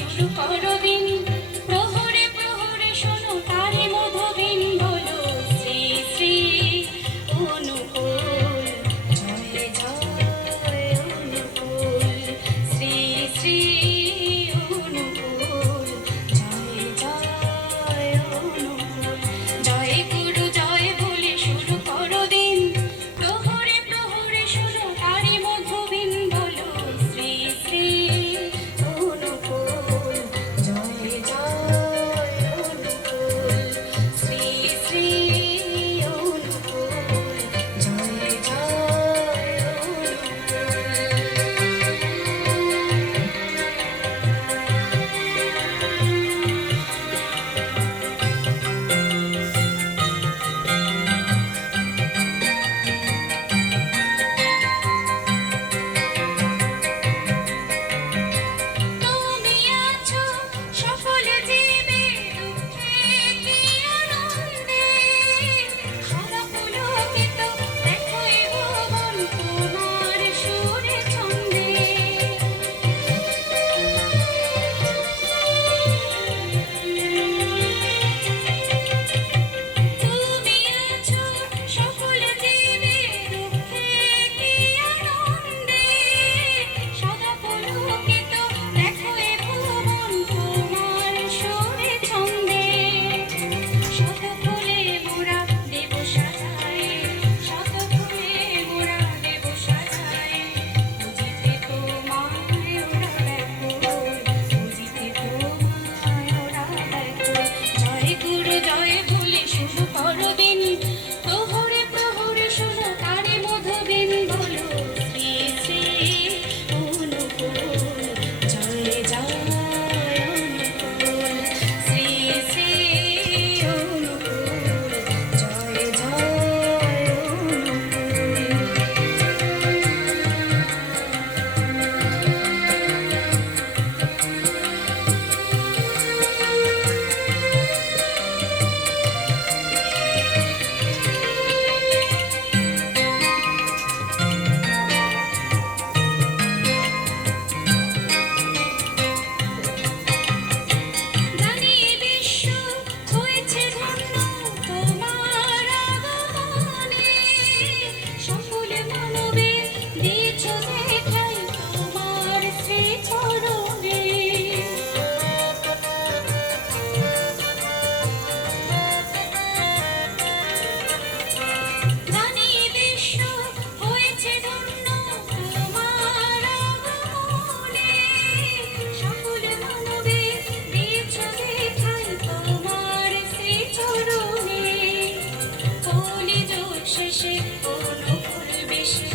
শুরু করো দিন, প্রহরে প্রহরে শোনো তারে মধুবিন বলো শ্রী শ্রী অনুকূল, জয় জয় অনুকূল, শ্রী শ্রী অনুকূল, জয় জয় অনুকূল। জয় গুরু জয় বলে শুরু করো দিন, প্রহরে প্রহরে শোনো তারে মধুবিন বলো শ্রী শ্রী অনুকূল, জয় জয় অনুকূল, শ্রী শ্রী অনুকূল, জয় জয় তুমি আছো সফল জীবে দুঃখে কি আনন্দে, সদা পুলকিত দেখো এ ভুবন তোমার সুরে ছন্দে। তুমি আছো সফল জীবে দুঃখে কি আনন্দে, সদা পুলকিত দেখো এ ভুবন তোমার সুরে ছন্দে। শত ফুলে মোরা দেব সাজায়, শত ফুলে মোরা দেব সাজায়, বুঝিতে তোমায় ওরা ব্যাকুল, বুঝিতে তোমায় ওরা ব্যাকুল। জয় গুরু জয় বলে শুরু করো দিন, প্রহরে প্রহরে শোনো তারে মধুবিন বলো শ্রী শ্রী অনুকূল, জয় জয় অনুকূল, শ্রী শ্রী অনুকূল, জয় জয় জানি বিশ্ব হয়েছে ধন্য তোমার আগমনে, সকল মানবে দিয়েছ দেখাই তোমার শ্রীচরণে। জানি বিশ্ব হয়েছে ধন্য তোমার আগমনে, সকল মানবে দিয়েছ দেখাই তোমার শ্রীচরণে। কলিযুগ শেষে অনুকূল বেশে